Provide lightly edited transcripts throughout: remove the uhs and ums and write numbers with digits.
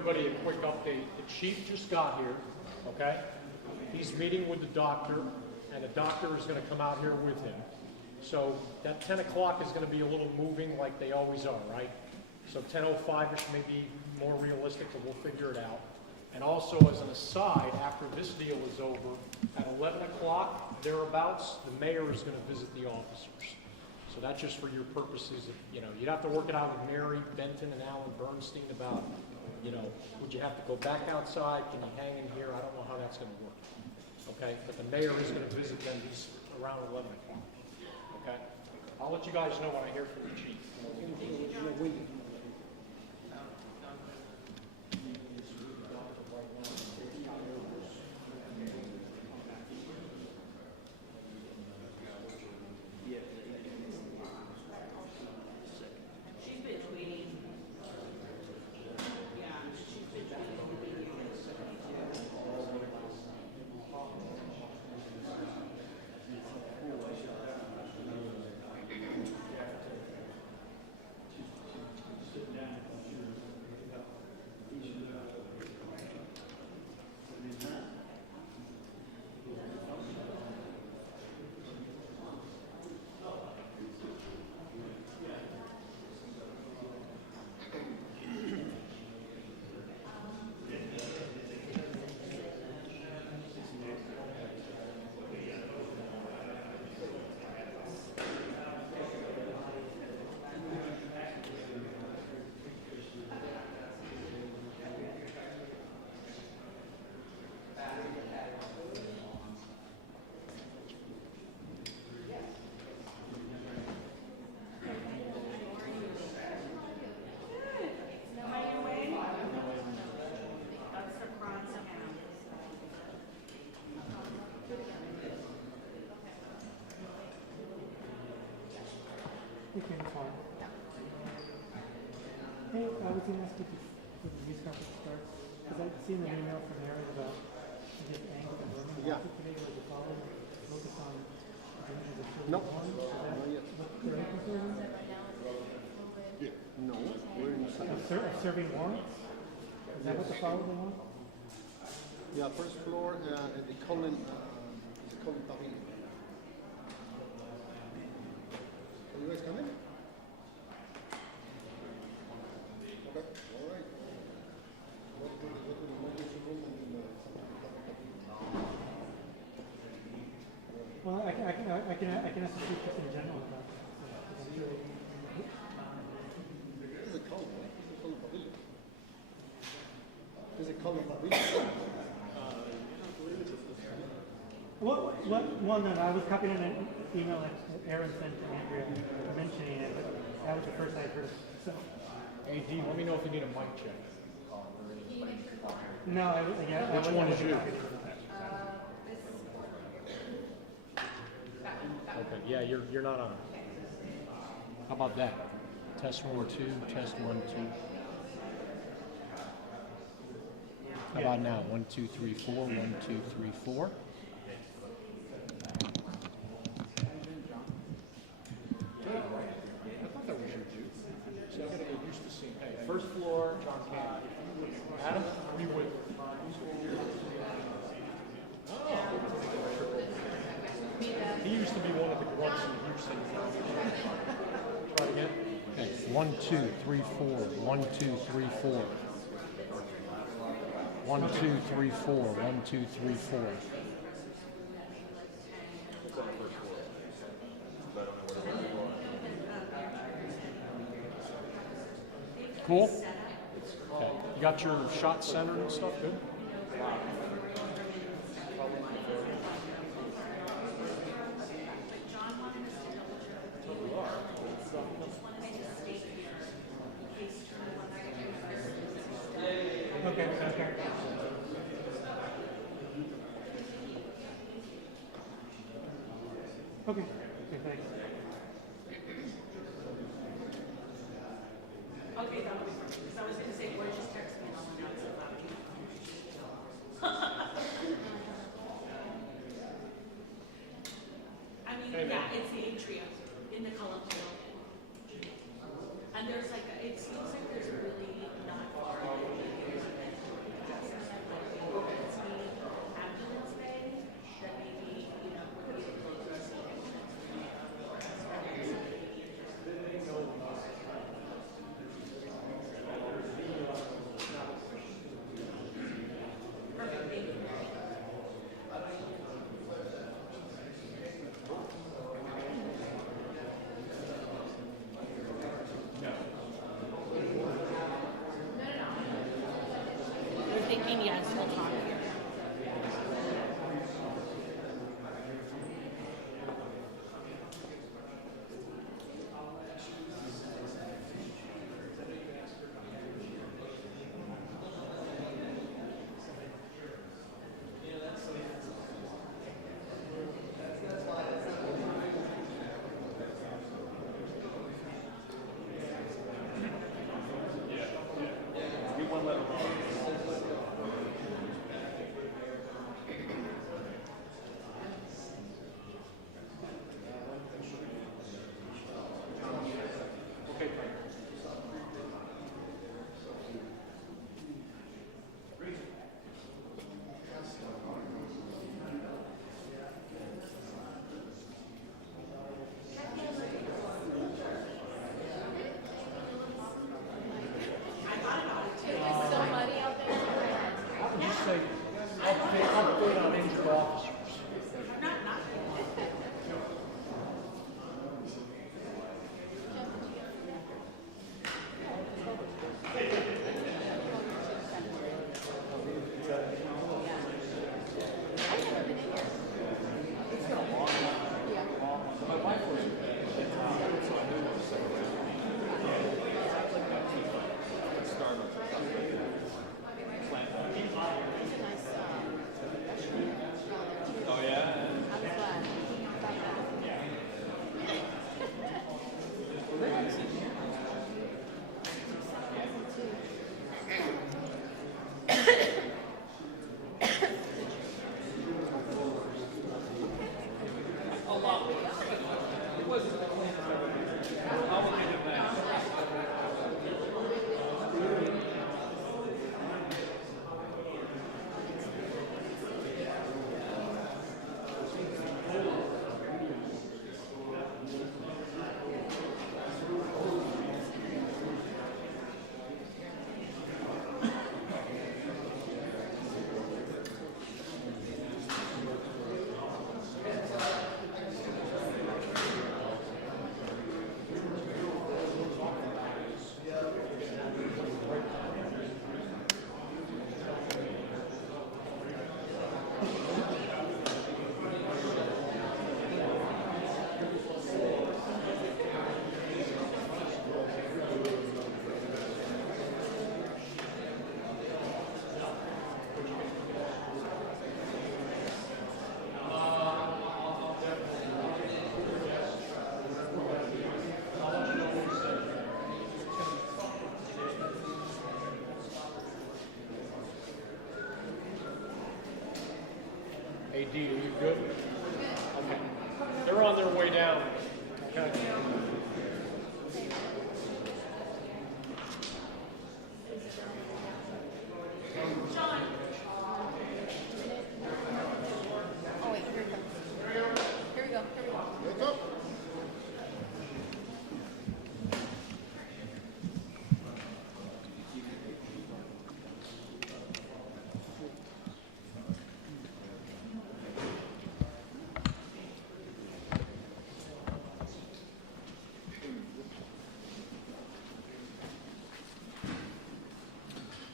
everybody a quick update. The chief just got here, okay? He's meeting with the doctor, and the doctor is going to come out here with him. So that 10 o'clock is going to be a little moving like they always are, right? So 10:05-ish may be more realistic, but we'll figure it out. And also, as an aside, after this deal is over, at 11 o'clock, thereabouts, the mayor is going to visit the officers. So that's just for your purposes. You know, you'd have to work it out with Mary Benton and Alan Bernstein about, you know, would you have to go back outside? Can you hang in here? I don't know how that's going to work. Okay? But the mayor is going to visit them around 11 o'clock. Okay? I'll let you guys know when I hear from the chief. Okay, fine. Hey, I was going to ask you if the news conference starts, because I've seen an email from Aaron about his angst and learning today where the following focus on doing the children. No, not yet. What they're looking for? Yeah. No, we're inside. Of serving warrants? Is that what the following want? Yeah, first floor, and the Colin Pavilion. Are you guys coming? Okay, all right. What to the emergency room and Well, I can ask the chief just in general about that. So, I'm sure this is a Colin, right? This is Colin Pavilion. This is a Colin Pavilion. Well, no, I was copying an email that Aaron sent to Andrea mentioning it, but that was the first I heard of it. So. Hey, Dean, let me know if you need a mic check. No, Which one is you? Okay, yeah, you're not on. How about that? Test 1, 2, test 1, 2. How about now? 1, 2, 3, 4, 1, 2, 3, 4. I thought that was your dude. So I gotta get used to seeing. Hey, first floor, John Candy. Adam, are you with? Oh. He used to be one of the grunts in Houston. Try it again. Okay, 1, 2, 3, 4. 1, 2, 3, 4. 1, 2, 3, 4. 1, 2, 3, 4. Cool? Okay. You got your shot centered and stuff? Good? Okay. Okay, thanks. Okay, that would be perfect. Because I was going to say, or just text me and I'll announce it loud. I mean, yeah, it's the atrium in the column pavilion. And there's like, it seems like there's really not far. AD, are you good? Okay. They're on their way down. Okay. Oh, wait, here it comes. Here we go. Wake up.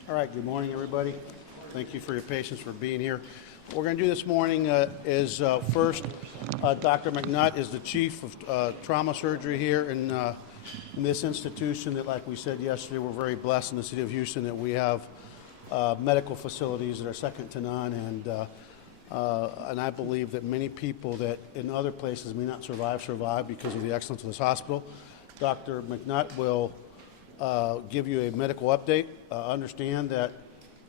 All right, good morning, everybody. Thank you for your patience for being here. What we're going to do this morning is first, Dr. McNutt is the chief of trauma surgery here in this institution that, like we said yesterday, we're very blessed in the city of Houston that we have medical facilities that are second to none, and I believe that many people that in other places may not survive because of the excellence of this hospital. Dr. McNutt will give you a medical update. Understand that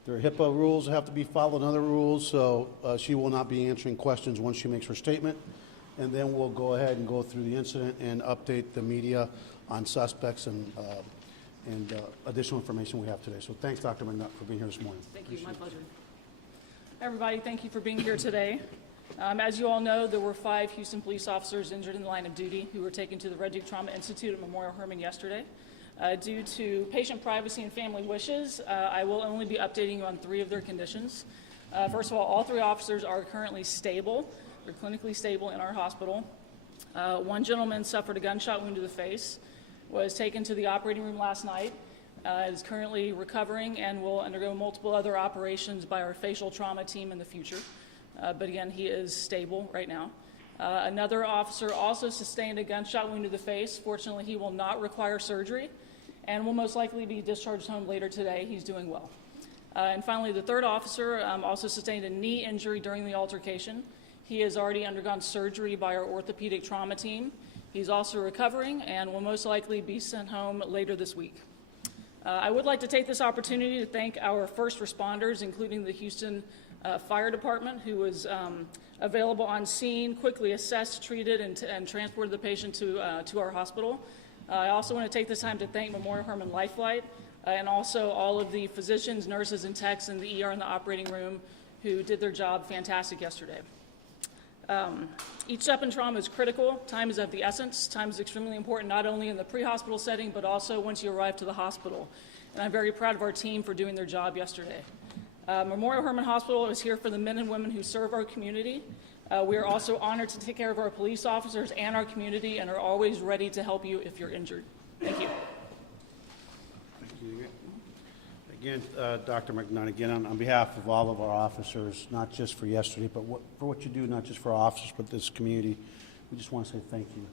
there are HIPAA rules that have to be followed and other rules, so she will not be answering questions once she makes her statement. And then we'll go ahead and go through the incident and update the media on suspects and additional information we have today. So thanks, Dr. McNutt, for being here this morning. Thank you. My pleasure. Everybody, thank you for being here today. As you all know, there were 5 Houston police officers injured in the line of duty who were taken to the Red Duke Trauma Institute at Memorial Hermann yesterday. Due to patient privacy and family wishes, I will only be updating you on 3 of their conditions. First of all 3 officers are currently stable. They're clinically stable in our hospital. One gentleman suffered a gunshot wound to the face, was taken to the operating room last night, is currently recovering and will undergo multiple other operations by our facial trauma team in the future. But again, he is stable right now. Another officer also sustained a gunshot wound to the face. Fortunately, he will not require surgery and will most likely be discharged home later today. He's doing well. And finally, the 3rd officer also sustained a knee injury during the altercation. He has already undergone surgery by our orthopedic trauma team. He's also recovering and will most likely be sent home later this week. I would like to take this opportunity to thank our first responders, including the Houston Fire Department, who was available on scene, quickly assessed, treated, and transported the patient to our hospital. I also want to take this time to thank Memorial Hermann Lifelight and also all of the physicians, nurses, and techs in the ER and the operating room who did their job fantastic yesterday. Each step in trauma is critical. Time is of the essence. Time is extremely important, not only in the pre-hospital setting, but also once you arrive to the hospital. And I'm very proud of our team for doing their job yesterday. Memorial Hermann Hospital is here for the men and women who serve our community. We are also honored to take care of our police officers and our community and are always ready to help you if you're injured. Thank you. Thank you. Again, Dr. McNutt, again, on behalf of all of our officers, not just for yesterday, but for what you do, not just for our officers, but this community, we just want to say thank you.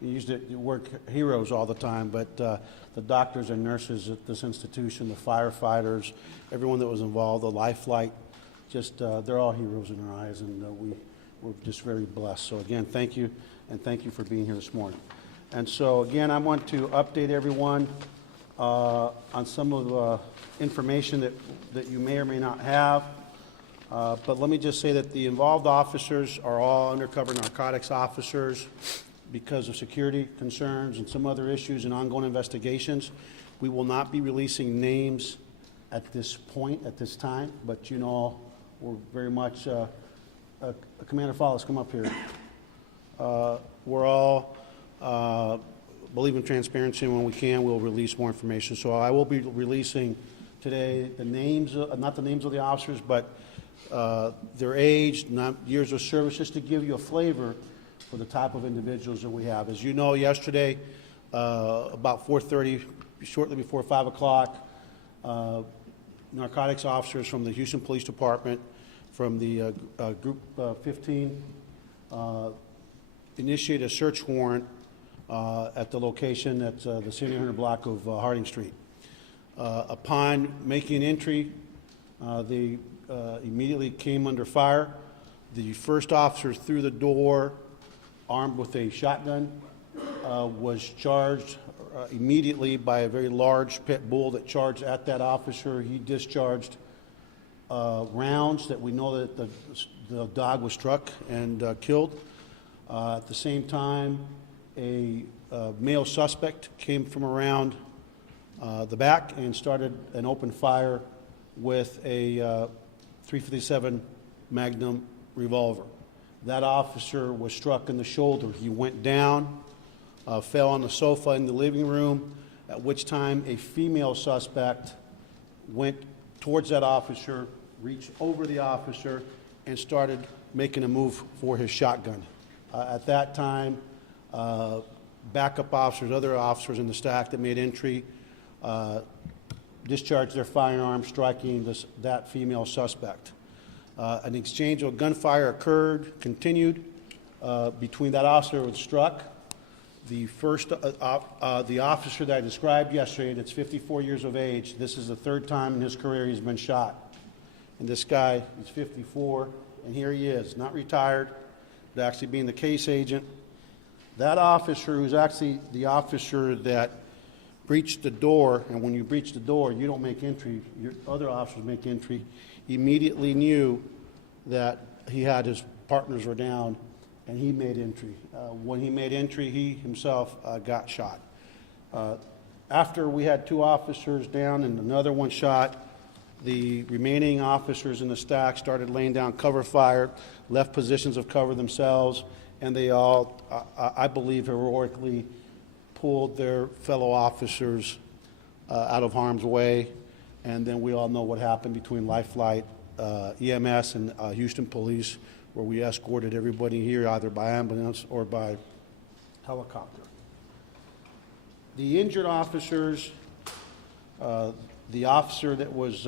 You use the word heroes all the time, but the doctors and nurses at this institution, the firefighters, everyone that was involved, the Lifelight, just they're all heroes in our eyes, and we're just very blessed. So again, thank you, and thank you for being here this morning. And so again, I want to update everyone on some of the information that you may or may not have. But let me just say that the involved officers are all undercover narcotics officers. because of security concerns and some other issues and ongoing investigations, we will not be releasing names at this point, at this time, but you know, we're very much, Commander Follis, come up here. We're all believe in transparency, and when we can, we'll release more information. So I will be releasing today the names, not the names of the officers, but their age, years of service, just to give you a flavor for the type of individuals that we have. As you know, yesterday, about 4:30, shortly before 5 o'clock, narcotics officers from the Houston Police Department, from the Group 15, initiated a search warrant at the location at the 700 block of Harding Street. Upon making entry, they immediately came under fire. The first officer through the door, armed with a shotgun, was charged immediately by a very large pit bull that charged at that officer. He discharged rounds that we know that the dog was struck and killed. At the same time, a male suspect came from around the back and started an open fire with a .357 Magnum revolver. That officer was struck in the shoulder. He went down, fell on the sofa in the living room, at which time a female suspect went towards that officer, reached over the officer, and started making a move for his shotgun. At that time, backup officers, other officers in the stack that made entry, discharged their firearm, striking that female suspect. An exchange of gunfire continued between that officer who was struck. The first, the officer that I described yesterday, that's 54 years of age, this is the third time in his career he's been shot. And this guy is 54, and here he is, not retired, but actually being the case agent. That officer, who's actually the officer that breached the door, and when you breach the door, you don't make entry, your other officers make entry, immediately knew that he had his partners were down, and he made entry. When he made entry, he himself got shot. After we had 2 officers down and another one shot, the remaining officers in the stack started laying down cover fire, left positions of cover themselves, and they all, I believe, heroically pulled their fellow officers out of harm's way. And then we all know what happened between Life Flight, EMS, and Houston Police, where we escorted everybody here either by ambulance or by helicopter. The injured officers, the officer that was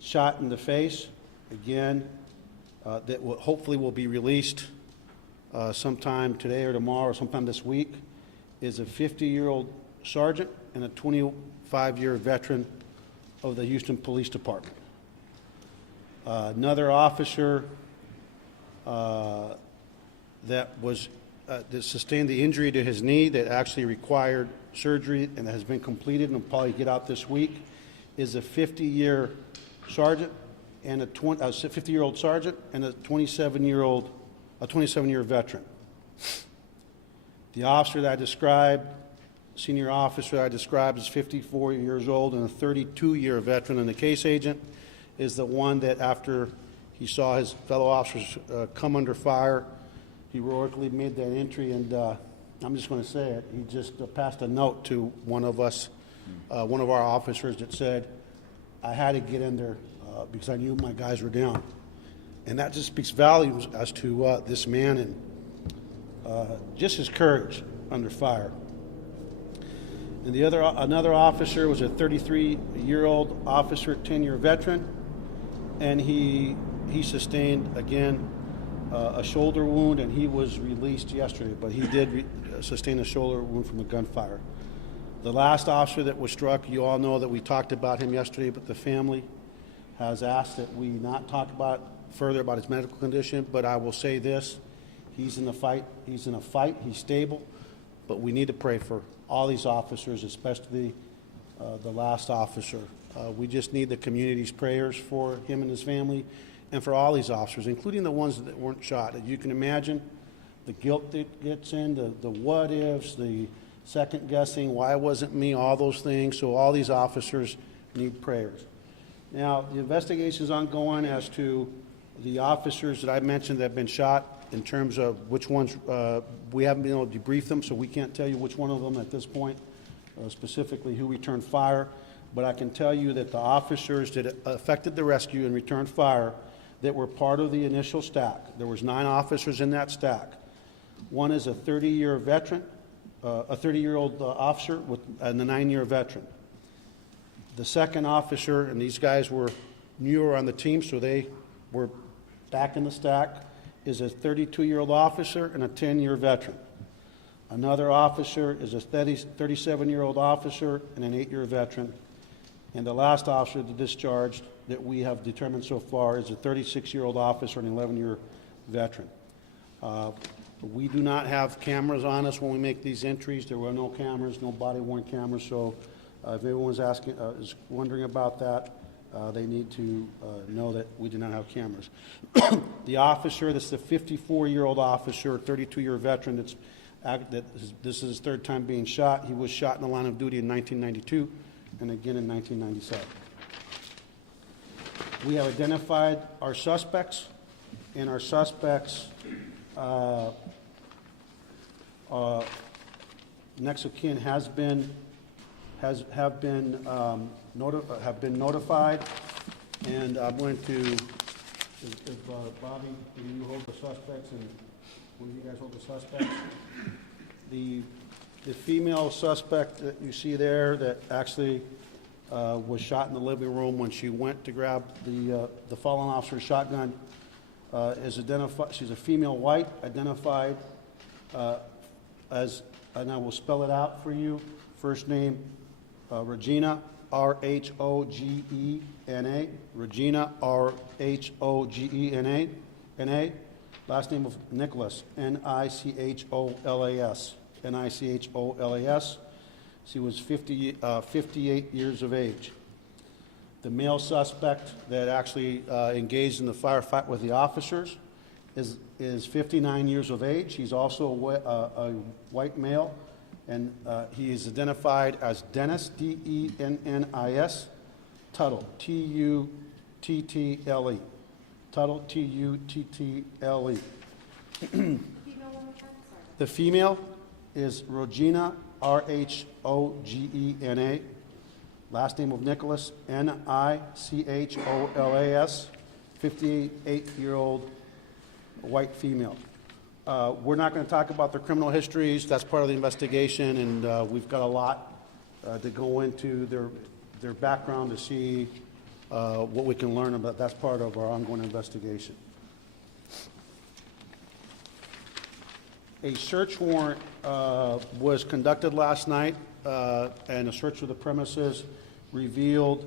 shot in the face, again, that hopefully will be released sometime today or tomorrow or sometime this week, is a 50-year-old sergeant and a 25-year veteran of the Houston Police Department. Another officer that sustained the injury to his knee that actually required surgery and that has been completed and will probably get out this week is a 50-year sergeant and a 50-year-old sergeant and a 27-year veteran. The officer that I described, senior officer that I described, is 54 years old and a 32-year veteran, and the case agent is the one that after he saw his fellow officers come under fire, he heroically made that entry, and I'm just going to say it, he just passed a note to one of us, one of our officers that said, I had to get in there because I knew my guys were down. And that just speaks volumes as to this man and just his courage under fire. And another officer was a 33-year-old officer, 10-year veteran, and he sustained, again, a shoulder wound, and he was released yesterday, but he did sustain a shoulder wound from a gunfire. The last officer that was struck, you all know that we talked about him yesterday, but the family has asked that we not talk further about his medical condition, but I will say this, he's in a fight, he's stable, but we need to pray for all these officers, especially the last officer. We just need the community's prayers for him and his family and for all these officers, including the ones that weren't shot. As you can imagine, the guilt that gets in, the what-ifs, the second-guessing, why wasn't me, all those things. So all these officers need prayers. Now, the investigation is ongoing as to the officers that I mentioned that have been shot in terms of which ones, we haven't been able to debrief them, so we can't tell you which one of them at this point, specifically who returned fire. But I can tell you that the officers that affected the rescue and returned fire that were part of the initial stack, there was 9 officers in that stack. One is a 30-year veteran, a 30-year-old officer and a 9-year veteran. The second officer, and these guys were newer on the team, so they were back in the stack, is a 32-year-old officer and a 10-year veteran. Another officer is a 37-year-old officer and an 8-year veteran. And the last officer that discharged that we have determined so far is a 36-year-old officer and an 11-year veteran. We do not have cameras on us when we make these entries. There were no cameras, no body-worn cameras, so if everyone's is wondering about that, they need to know that we do not have cameras. The officer, that's the 54-year-old officer, 32-year veteran, this is his 3rd time being shot. He was shot in the line of duty in 1992 and again in 1997. We have identified our suspects, and our suspects next of kin have been notified, and I'm going to, if Bobby, can you hold the suspects, and one of you guys hold the suspects? The female suspect that you see there that actually was shot in the living room when she went to grab the fallen officer's shotgun is identified. She's a female white, identified as, and I will spell it out for you. First name, Regina, R-H-O-G-E-N-A. Regina, R-H-O-G-E-N-A. Last name of Nicholas, N-I-C-H-O-L-A-S. N-I-C-H-O-L-A-S. She was 58 years of age. The male suspect that actually engaged in the firefight with the officers is 59 years of age. He's also a white male, and he is identified as Dennis, D-E-N-N-I-S, Tuttle, T-U-T-T-L-E. Tuttle, T-U-T-T-L-E. The female is Regina, R-H-O-G-E-N-A. Last name of Nicholas, N-I-C-H-O-L-A-S, 58-year-old white female. We're not going to talk about their criminal histories. That's part of the investigation, and we've got a lot to go into their background to see what we can learn about. That's part of our ongoing investigation. A search warrant was conducted last night, and a search of the premises revealed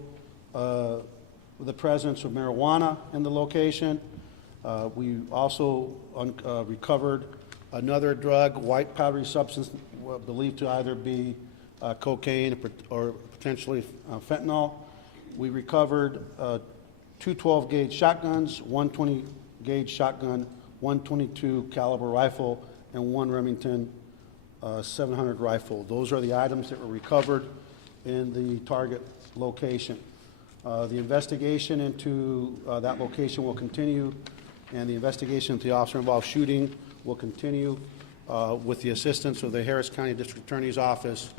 the presence of marijuana in the location. We also recovered another drug, white powdery substance believed to either be cocaine or potentially fentanyl. We recovered 2 12-gauge shotguns, 1 20-gauge shotgun, 1 22 caliber rifle, and 1 Remington 700 rifle. Those are the items that were recovered in the target location. The investigation into that location will continue, and the investigation into the officer-involved shooting will continue with the assistance of the Harris County District Attorney's Office.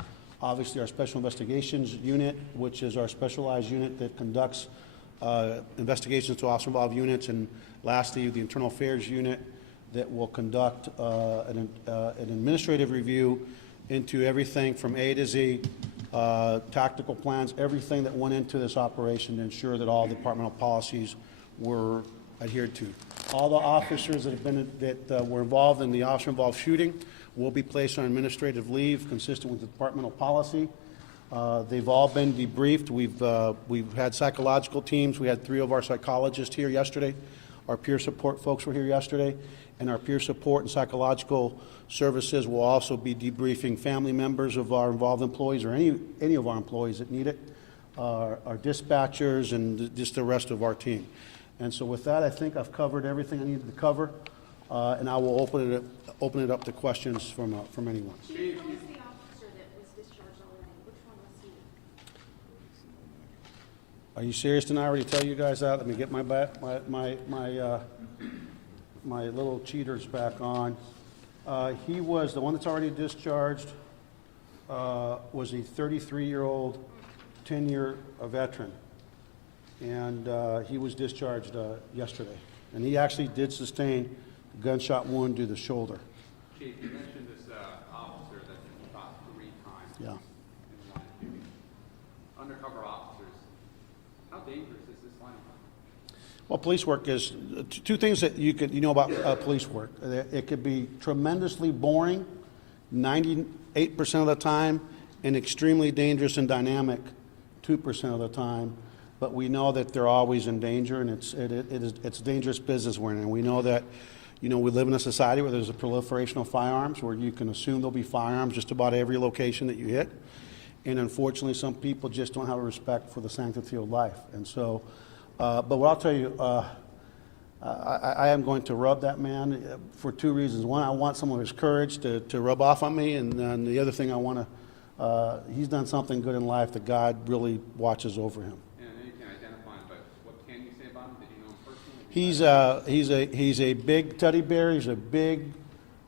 Obviously, our Special Investigations Unit, which is our specialized unit that conducts investigations to officer-involved units, and lastly, the Internal Affairs Unit that will conduct an administrative review into everything from A to Z, tactical plans, everything that went into this operation to ensure that all departmental policies were adhered to. All the officers that were involved in the officer-involved shooting will be placed on administrative leave consistent with the departmental policy. They've all been debriefed. We've had psychological teams. We had 3 of our psychologists here yesterday. Our peer support folks were here yesterday, and our peer support and psychological services will also be debriefing family members of our involved employees or any of our employees that need it, our dispatchers, and just the rest of our team. And so with that, I think I've covered everything I needed to cover, and I will open it open it up to questions from anyone. Chief, who was the officer that was discharged already? Which one was he? Are you serious? Didn't I already tell you guys that? Let me get my little cheaters back on. He was, the one that's already discharged, was a 33-year-old, 10-year veteran. And he was discharged yesterday. And he actually did sustain a gunshot wound to the shoulder. Chief, you mentioned this officer that you shot 3 times Yeah. in the line of duty. Undercover officers, how dangerous is this line of work? Well, police work is two things that you know about police work. It could be tremendously boring, 98% of the time, and extremely dangerous and dynamic 2% of the time. But we know that they're always in danger, and it's dangerous business we're in. And we know that, we live in a society where there's a proliferation of firearms, where you can assume there'll be firearms just about every location that you hit. And unfortunately, some people just don't have a respect for the sanctity of life. And so, but what I'll tell you, I am going to rub that man for 2 reasons. One, I want some of his courage to rub off on me, and then the other thing I want to, he's done something good in life that God really watches over him. And I know you can't identify him, but what can you say about him? Did you know him personally? He's a big teddy bear. He's a big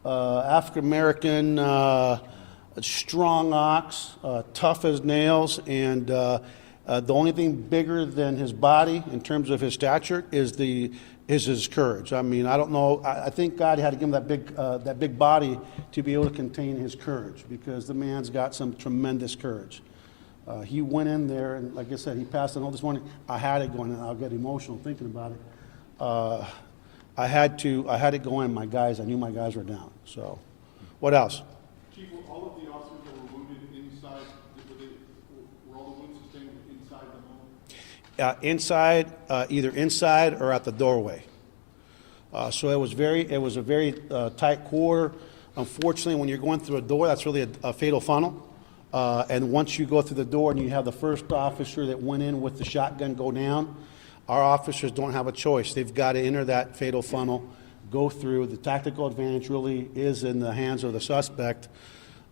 African American, strong ox, tough as nails, and the only thing bigger than his body in terms of his stature is his courage. I mean, I don't know. I think God had to give him that big body to be able to contain his courage, because the man's got some tremendous courage. He went in there, and like I said, he passed an note this morning. I had it going, and I'll get emotional thinking about it. I had to go in. I knew my guys were down. So, what else? Chief, were all of the officers that were wounded inside, were all the wounds sustained inside the home? Inside, either inside or at the doorway. So it was a very tight quarter. Unfortunately, when you're going through a door, that's really a fatal funnel. And once you go through the door and you have the first officer that went in with the shotgun go down, our officers don't have a choice. They've got to enter that fatal funnel, go through. The tactical advantage really is in the hands of the suspect,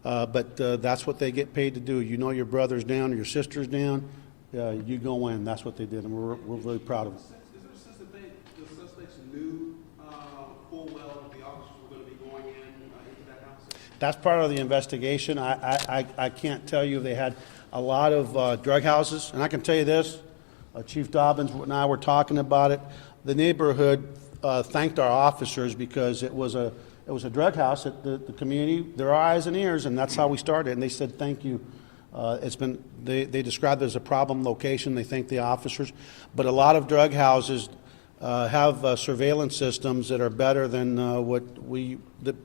but that's what they get paid to do. You know your brother's down or your sister's down, you go in. That's what they did, and we're really proud of them. Is there a sense that the suspects knew full well that the officers were going to be going into that house? That's part of the investigation. I can't tell you if they had a lot of drug houses, and I can tell you this. Chief Dobbins and I were talking about it. The neighborhood thanked our officers because it was a drug house at the community. There are eyes and ears, and that's how we started. And they said thank you. They described it as a problem location. They thanked the officers, but a lot of drug houses have surveillance systems that are better than the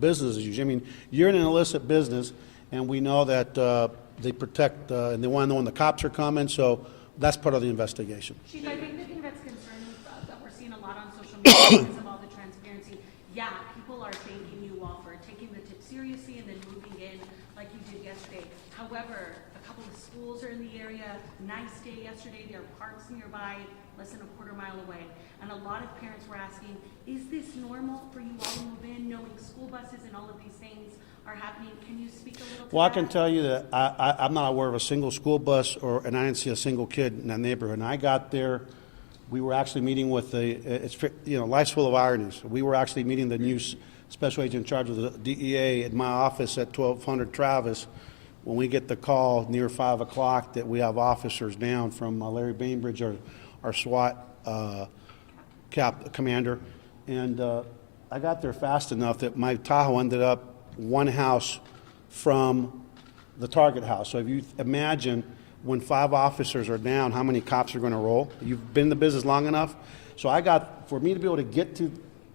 businesses use. I mean, you're in an illicit business, and we know that they protect and they want to know when the cops are coming. So that's part of the investigation. Chief, I think the thing that's concerning that we're seeing a lot on social media because of all the transparency, yeah, people are thanking you all for taking the tip seriously and then moving in like you did yesterday. However, a couple of schools are in the area, nice day yesterday, there are parks nearby, less than a quarter mile away. And a lot of parents were asking, is this normal for you all to move in, knowing school buses and all of these things are happening? Can you speak a little to Well, I that? can tell you that I'm not aware of a single school bus, and I didn't see a single kid in that neighborhood. And I got there, we were actually meeting with life's full of ironies. We were actually meeting the new special agent in charge of the DEA at my office at 1200 Travis when we get the call near 5 o'clock that we have officers down from Larry Bainbridge, our SWAT commander. And I got there fast enough that my Tahoe ended up one house from the target house. So if you imagine when 5 officers are down, how many cops are going to roll? You've been in the business long enough. So for me to be able to get to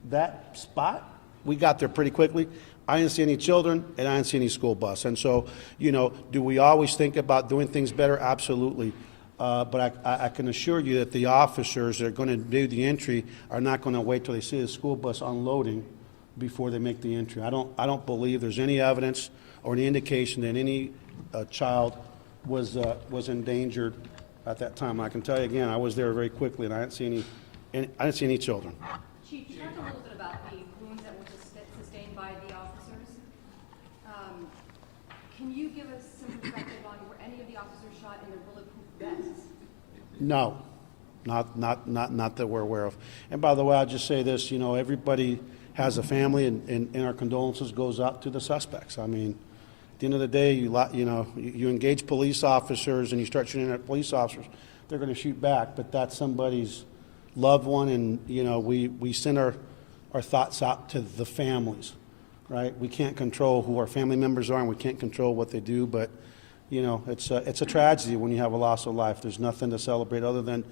that spot, we got there pretty quickly. I didn't see any children, and I didn't see any school bus. And so, do we always think about doing things better? Absolutely. But I can assure you that the officers that are going to do the entry are not going to wait till they see the school bus unloading before they make the entry. I don't believe there's any evidence or any indication that any child was endangered at that time. I can tell you again, I was there very quickly, and I didn't see any children. Chief, you talked a little bit about the wounds that were sustained by Can you give us some perspective on were any of the officers shot in their bulletproof vests? No, not that we're aware of. And by the way, I'll just say this, you know, everybody has a family, and our condolences goes out to the suspects. I mean, at the end of the day, you engage police officers and you start shooting at police officers, they're going to shoot back, but that's somebody's loved one, and, you know, we send our thoughts out to the families, right? We can't control who our family members are, and we can't control what they do, but, you know, it's a tragedy when you have a loss of life. There's nothing to celebrate other than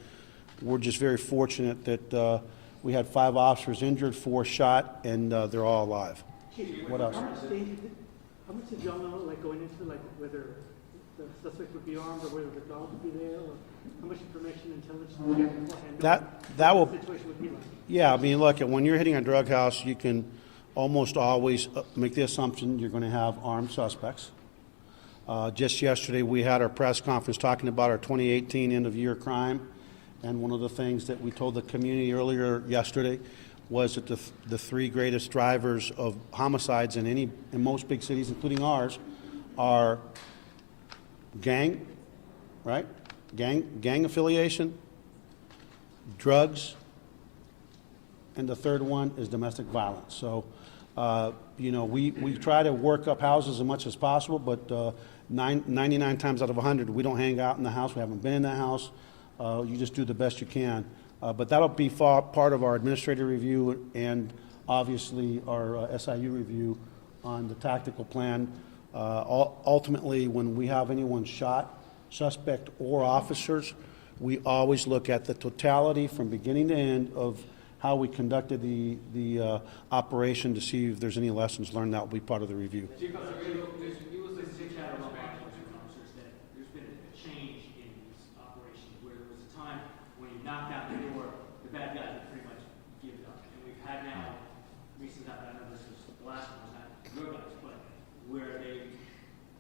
we're just very fortunate that we had 5 officers injured, 4 shot, and they're all alive. What else? How much did y'all know, like, going into, like, whether the suspect would be armed or whether the dog would be there, or how much information, intelligence did you have beforehand? That will, What the situation would be like? yeah, I mean, look, when you're hitting a drug house, you can almost always make the assumption you're going to have armed suspects. Just yesterday, we had our press conference talking about our 2018 end-of-year crime, and one of the things that we told the community earlier yesterday was that the 3 greatest drivers of homicides in most big cities, including ours, are gang, right? Gang affiliation, drugs, and the third one is domestic violence. So, you know, we try to work up houses as much as possible, but 99 times out of 100, we don't hang out in the house. We haven't been in the house. You just do the best you can. But that'll be part of our administrative review and obviously our SIU review on the tactical plan. Ultimately, when we have anyone shot, suspect or officers, we always look at the totality from beginning to end of how we conducted the operation to see if there's any lessons learned. That will be part of the review. There's been a change in these operations where there was a time when you knocked out the door, the bad guys would pretty much give up. And we've had now, recently, I know this was the last one, was not your guys, but where they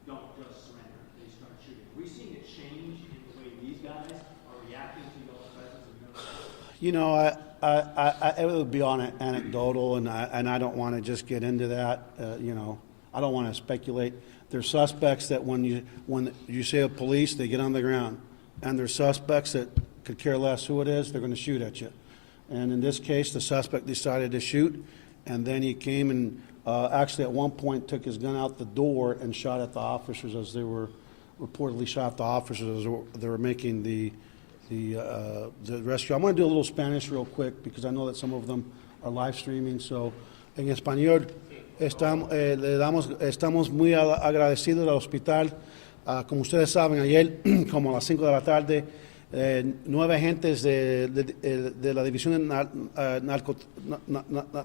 don't just surrender, they start shooting. Are we seeing a change in the way these guys are reacting to your presence of your guns? You know, it would be anecdotal, and I don't want to just get into that. You know, I don't want to speculate. There's suspects that when you say police, they get on the ground, and there's suspects that could care less who it is. They're going to shoot at you. And in this case, the suspect decided to shoot, and then he came and actually at one point took his gun out the door and shot at the officers as they were reportedly shot at the officers as they were making the rescue. I'm going to do a little Spanish real quick because I know that some of them are live streaming. So, en español, estamos muy agradecidos al hospital. Como ustedes saben, ayer, como a las 5 de la tarde, 9 agentes de la División de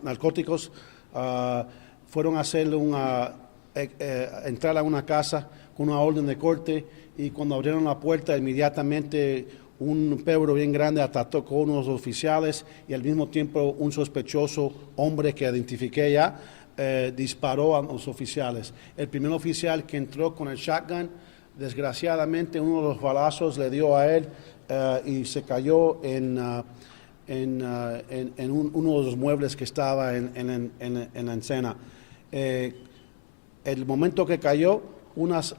Narcóticos fueron a hacer entrar a una casa con una orden de corte, y cuando abrieron la puerta, inmediatamente un perro bien grande atacó con uno de los oficiales, y al mismo tiempo un sospechoso hombre que identifiqué ya disparó a los oficiales. El primer oficial que entró con el shotgun, desgraciadamente uno de los balazos le dio a él y se cayó en uno de los muebles que estaba en la escena. El momento que cayó,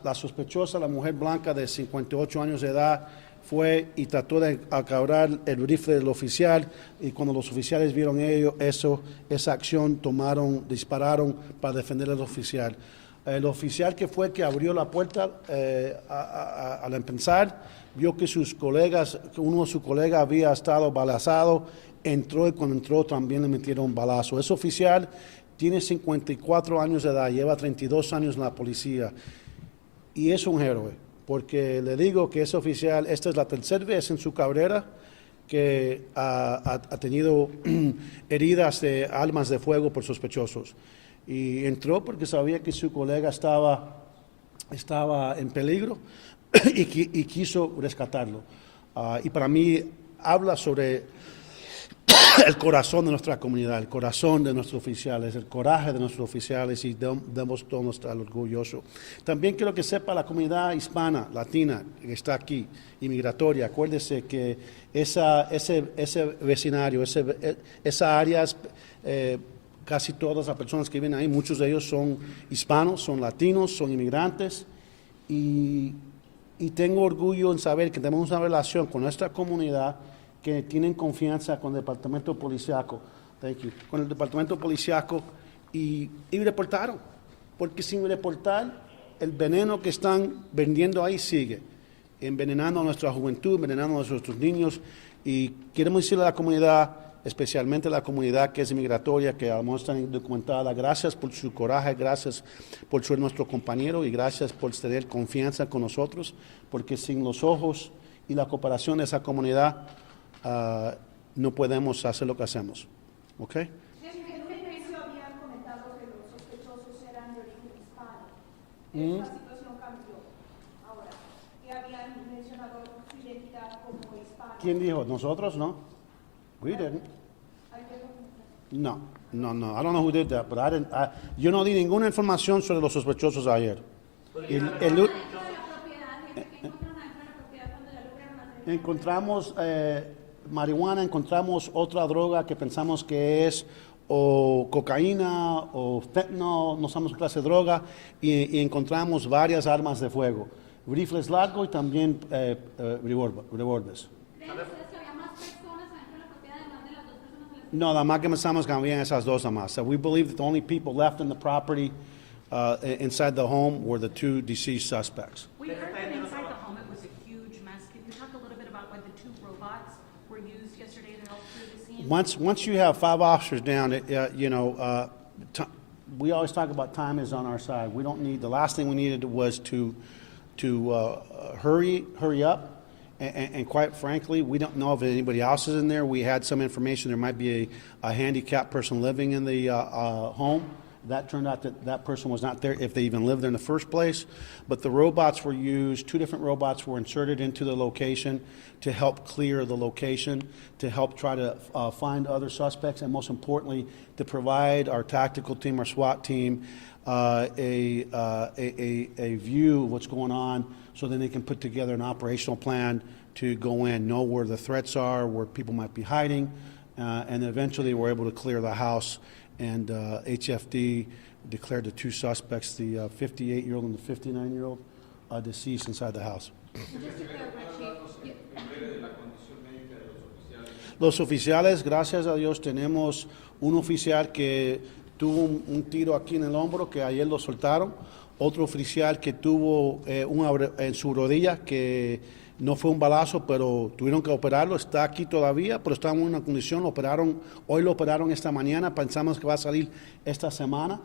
la sospechosa, la mujer blanca de 58 años de edad, fue y trató de acabar el rifle del oficial, y cuando los oficiales vieron esa acción, dispararon para defender al oficial. El oficial que fue que abrió la puerta al empezar, vio que uno de sus colegas había estado balazado, entró, y cuando entró también le metieron un balazo. Ese oficial tiene 54 años de edad, lleva 32 años en la policía, y es un héroe. Porque le digo que ese oficial, esta es la tercera vez en su carrera que ha tenido heridas de armas de fuego por sospechosos. Y entró porque sabía que su colega estaba en peligro y quiso rescatarlo. Y para mí habla sobre el corazón de nuestra comunidad, el corazón de nuestros oficiales, el coraje de nuestros oficiales, y debemos todos estar orgullosos. También quiero que sepa la comunidad hispana, latina, que está aquí, inmigratoria. Acuérdese que ese vecindario, esa área casi todas las personas que viven ahí, muchos de ellos son hispanos, son latinos, son inmigrantes, y tengo orgullo en saber que tenemos una relación con nuestra comunidad, que tienen confianza con el departamento policiaco, con el departamento policiaco, y reportaron, porque sin reportar, el veneno que están vendiendo ahí sigue, envenenando a nuestra juventud, envenenando a nuestros niños, y queremos decirle a la comunidad, especialmente a la comunidad que es migratoria, que a lo mejor está indocumentada, gracias por su coraje, gracias por ser nuestro compañero y gracias por tener confianza con nosotros, porque sin los ojos y la cooperación de esa comunidad no podemos hacer lo que hacemos. ¿Ok? En un inicio habían comentado que los sospechosos eran de origen hispano. Esta situación cambió ahora. Que habían mencionado su identidad como hispano. ¿Quién dijo? ¿Nosotros? No. We didn't. No. I don't know who did that, but I didn't. Yo no di ninguna información sobre los sospechosos ayer. Encontramos marihuana, encontramos otra droga que pensamos que es o cocaína o fentanyl, no sabemos qué clase de droga, y encontramos varias armas de fuego, rifles largos y también revólveres. No, nada más que pensamos que habían esas dos nada más. So we believe that the only people left in the property inside the home were the two deceased suspects. We heard that inside the home it was a huge mess. Can you talk a little bit about when the 2 robots were used yesterday to help through the scene? Once you have 5 officers down, we always talk about time is on our side. We don't need, the last thing we needed was to hurry up. And quite frankly, we don't know if anybody else is in there. We had some information there might be a handicapped person living in the home. That turned out that person was not there, if they even lived there in the first place. But the robots were used, 2 different robots were inserted into the location to help clear the location, to help try to find other suspects, and most importantly, to provide our tactical team, our SWAT team, a view of what's going on, so then they can put together an operational plan to go in, know where the threats are, where people might be hiding, and eventually we're able to clear the house, and HFD declared the 2 suspects, the 58-year-old and the 59-year-old, deceased inside the house. Los oficiales, gracias a Dios, tenemos un oficial que tuvo un tiro aquí en el hombro, que ayer lo soltaron. Otro oficial que tuvo en su rodilla, que no fue un balazo, pero tuvieron que operarlo. Está aquí todavía, pero está en una condición. Hoy lo operaron esta mañana. Pensamos que va a salir esta semana.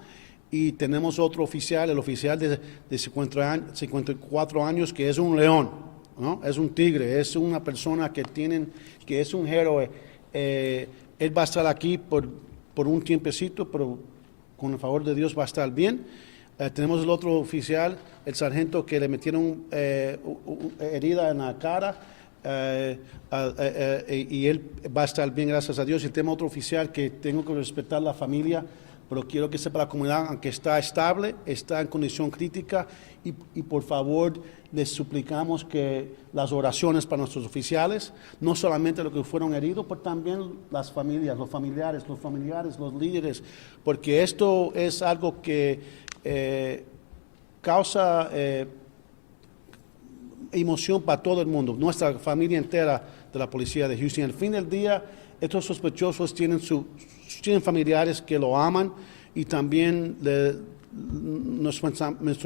Y tenemos otro oficial, el oficial de 54 años, que es un león, ¿no? Es un tigre, es una persona que es un héroe. Él va a estar aquí por un tiempecito, pero con el favor de Dios va a estar bien. Tenemos el otro oficial, el sargento, que le metieron herida en la cara, y él va a estar bien, gracias a Dios. Y tenemos otro oficial que tengo que respetar la familia, pero quiero que sepa la comunidad, aunque está estable, está en condición crítica, y por favor les suplicamos que las oraciones para nuestros oficiales, no solamente los que fueron heridos, pero también las familias, los familiares, los líderes, porque esto es algo que causa emoción para todo el mundo, nuestra familia entera de la policía de Houston. Al fin del día, estos sospechosos tienen familiares que lo aman, y también nuestros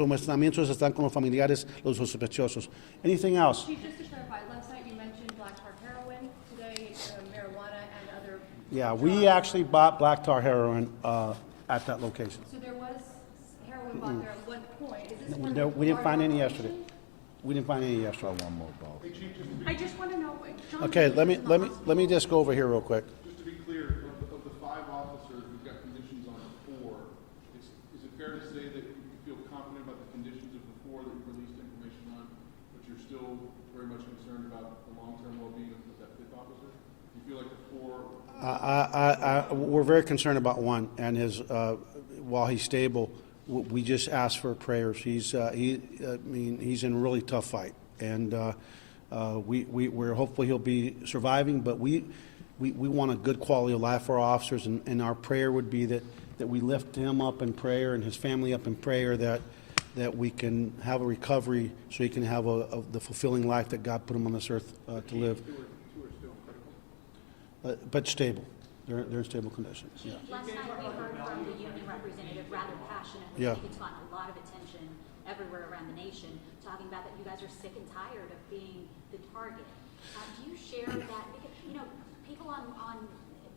pensamientos están con los familiares, los sospechosos. Anything else? Chief, just to clarify, last night you mentioned black tar heroin, today marijuana and other. Yeah, we actually bought black tar heroin at that location. So there was heroin bought there at one point. Is this one? No, we didn't find any yesterday. We didn't find any yesterday. I just want to know, John. Okay, was let in the me hospital. just go over here real quick. Just to be clear, of the 5 officers, we've got conditions on 4. Is it fair to say that you feel confident about the conditions of the 4 that you released information on, but you're still very much concerned about the long-term well-being of that 5th officer? You feel like the 4... We're very concerned about one, and while he's stable, we just ask for prayers. He's in a really tough fight, and we're hopefully he'll be surviving. But we want a good quality of life for our officers, and our prayer would be that that we lift him up in prayer and his family up in prayer, that we can have a recovery so he can have the fulfilling life that God put him on this earth to live. Two are still critical. But stable. They're in stable conditions. Yeah. Last night we heard from the union representative rather passionately. Yeah. I think it's gotten a lot of attention everywhere around the nation, talking about that you guys are sick and tired of being the target. Do you share that? Because, you know, people on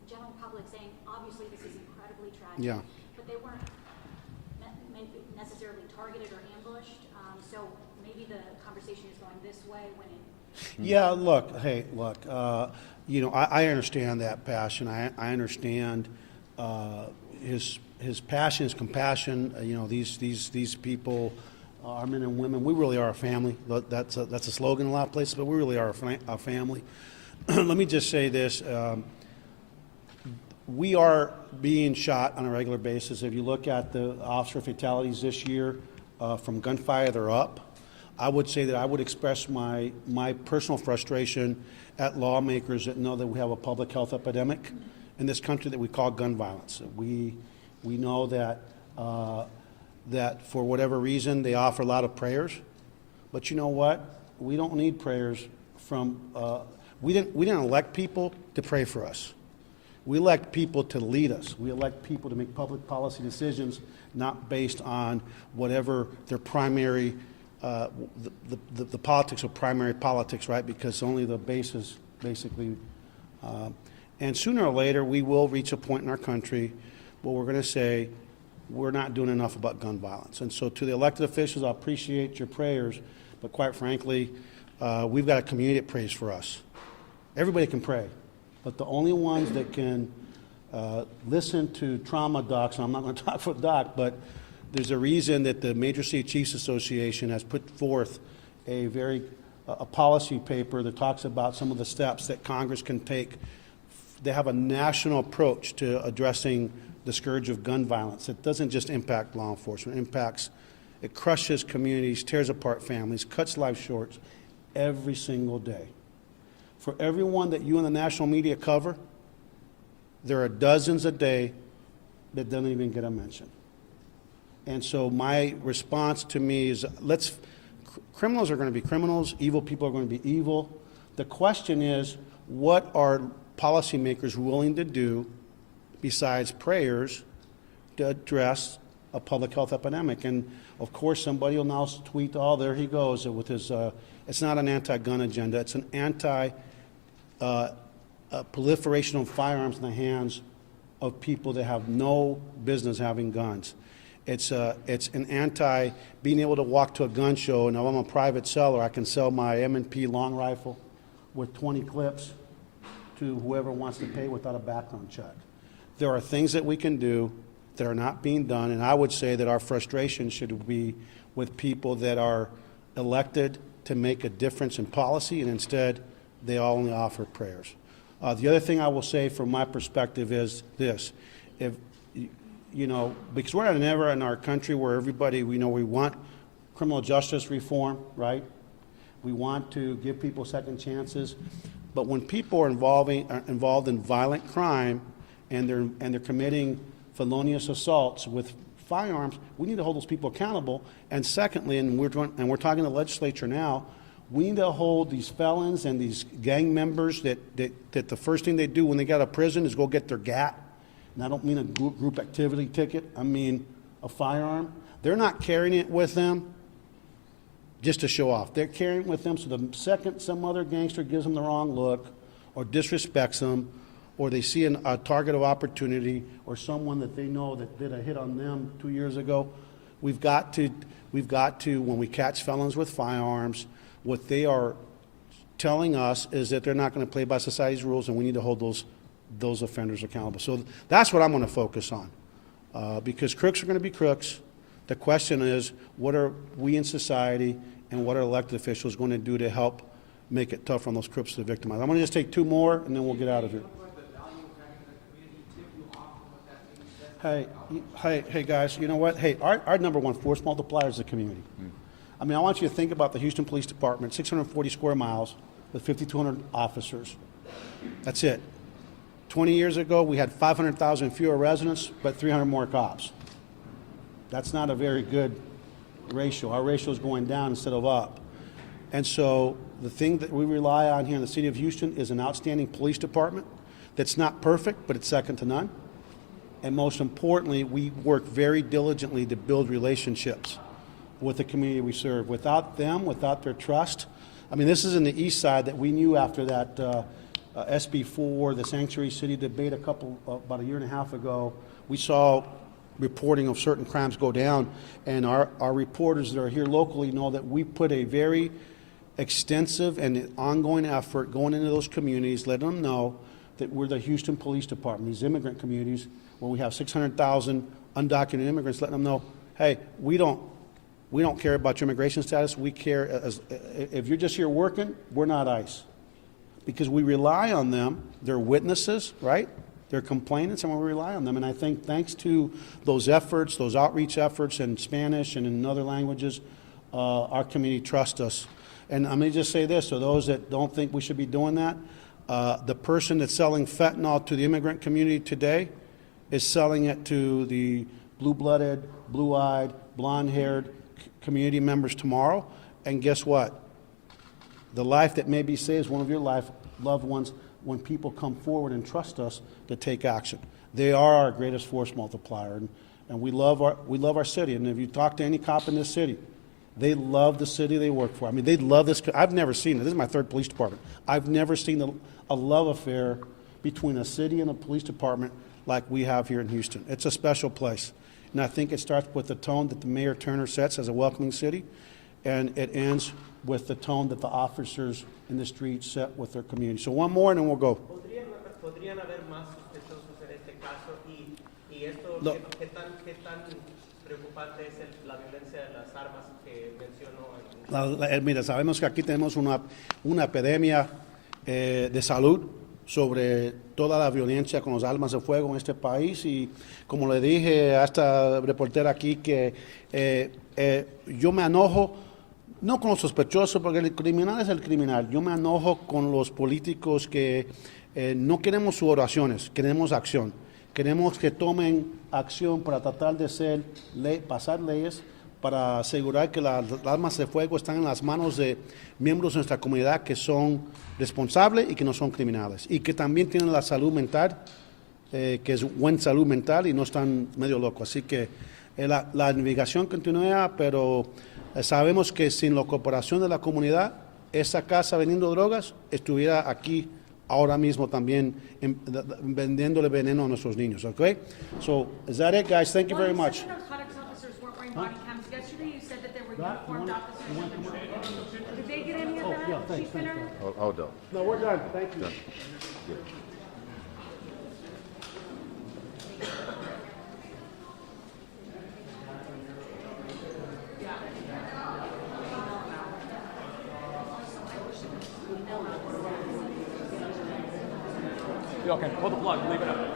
general public saying, obviously this is incredibly tragic, Yeah. but they weren't necessarily targeted or ambushed. So maybe the conversation is going this way when it. Yeah, look, you know, I understand that passion. I understand his passion, his compassion. You know, these people, our men and women, we really are a family. That's a slogan in a lot of places, but we really are a family. Let me just say this. We are being shot on a regular basis. If you look at the officer fatalities this year, from gunfire, they're up. I would say that I would express my personal frustration at lawmakers that know that we have a public health epidemic in this country that we call gun violence. We know that that for whatever reason they offer a lot of prayers, but you know what? We don't need prayers from. We didn't elect people to pray for us. We elect people to lead us. We elect people to make public policy decisions, not based on whatever their primary. The politics of primary politics, right? Because only the bases, basically. And sooner or later, we will reach a point in our country where we're going to say, we're not doing enough about gun violence. And so to the elected officials, I appreciate your prayers, but quite frankly, we've got a community that prays for us. Everybody can pray, but the only ones that can listen to trauma docs, and I'm not going to talk for Doc, but there's a reason that the Major City Chiefs Association has put forth a policy paper that talks about some of the steps that Congress can take. They have a national approach to addressing the scourge of gun violence. It doesn't just impact law enforcement. It crushes communities, tears apart families, cuts life short every single day. For everyone that you in the national media cover, there are dozens a day that don't even get a mention. And so my response to me is, criminals are going to be criminals, evil people are going to be evil. The question is, what are policymakers willing to do besides prayers to address a public health epidemic? And of course, somebody will now tweet, oh, there he goes with his, it's not an anti-gun agenda, it's an anti-proliferation of firearms in the hands of people that have no business having guns. It's an anti being able to walk to a gun show, and if I'm a private seller, I can sell my M&P long rifle with 20 clips to whoever wants to pay without a background check. There are things that we can do that are not being done, and I would say that our frustration should be with people that are elected to make a difference in policy, and instead they only offer prayers. The other thing I will say from my perspective is this. You know, because we're never in our country where everybody, we want criminal justice reform, right? We want to give people second chances. But when people are involved in violent crime and they're committing felonious assaults with firearms, we need to hold those people accountable. And secondly, and we're talking to the legislature now, we need to hold these felons and these gang members that the first thing they do when they get out of prison is go get their GAT. And I don't mean a group activity ticket. I mean a firearm. They're not carrying it with them just to show off. They're carrying it with them so the second some other gangster gives them the wrong look or disrespects them or they see a target of opportunity or someone that they know that did a hit on them 2 years ago, we've got to, when we catch felons with firearms, what they are telling us is that they're not going to play by society's rules, and we need to hold those offenders accountable. So that's what I'm going to focus on, because crooks are going to be crooks. The question is, what are we in society and what are elected officials going to do to help make it tough on those crooks to victimize? I'm going to just take two more, and then we'll get out of here. Hey, guys, you know what? Hey, our number one force multiplier is the community. I mean, I want you to think about the Houston Police Department, 640 square miles with 5,200 officers. That's it. 20 years ago, we had 500,000 fewer residents, but 300 more cops. That's not a very good ratio. Our ratio is going down instead of up. And so the thing that we rely on here in the city of Houston is an outstanding police department that's not perfect, but it's second to none. And most importantly, we work very diligently to build relationships with the community we serve. Without them, without their trust, I mean, this is in the east side that we knew after that SB4, the Sanctuary City debate about a year and a half ago. We saw reporting of certain crimes go down, and our reporters that are here locally know that we put a very extensive and ongoing effort going into those communities, letting them know that we're the Houston Police Department, these immigrant communities where we have 600,000 undocumented immigrants, letting them know, hey, we don't care about your immigration status. We care if you're just here working, we're not ICE. Because we rely on them. They're witnesses, right? They're complainants, and we rely on them. And I think thanks to those efforts, those outreach efforts in Spanish and in other languages, our community trusts us. And I'm going to just say this, so those that don't think we should be doing that, the person that's selling fentanyl to the immigrant community today is selling it to the blue-blooded, blue-eyed, blonde-haired community members tomorrow. And guess what? The life that may be saved is one of your loved ones when people come forward and trust us to take action. They are our greatest force multiplier, and we love our city. And if you talk to any cop in this city, they love the city they work for. I mean, they love this. I've never seen it. This is my third police department. I've never seen a love affair between a city and a police department like we have here in Houston. It's a special place. And I think it starts with the tone that the Mayor Turner sets as a welcoming city, and it ends with the tone that the officers in the street set with their community. So one more and then we'll go. ¿Podrían haber más sospechosos en este caso? Y esto, Look. ¿qué tan preocupante es la violencia de las armas que mencionó? Mira, sabemos que aquí tenemos una epidemia de salud sobre toda la violencia con las armas de fuego en este país, y como le dije a esta reportera aquí que yo me enojo no con los sospechosos, porque el criminal es el criminal. Yo me enojo con los políticos que no queremos sus oraciones, queremos acción. Queremos que tomen acción para tratar de pasar leyes para asegurar que las armas de fuego están en las manos de miembros de nuestra comunidad que son responsables y que no son criminales. Y que también tienen la salud mental, que es buena salud mental y no están medio locos. Así que la investigación continúa, pero sabemos que sin la cooperación de la comunidad, esa casa vendiendo drogas estuviera aquí ahora mismo también vendiéndole veneno a nuestros niños, okay? So, is that it, guys? Thank you very much. You said the narcotics officers weren't wearing body cams. Yesterday you said that there were uniformed officers. Did they get any of that? Yeah, thanks. Chief Finner? Hold on. No, we're done. Thank you. Done. Okay, pull the plug, leave it up.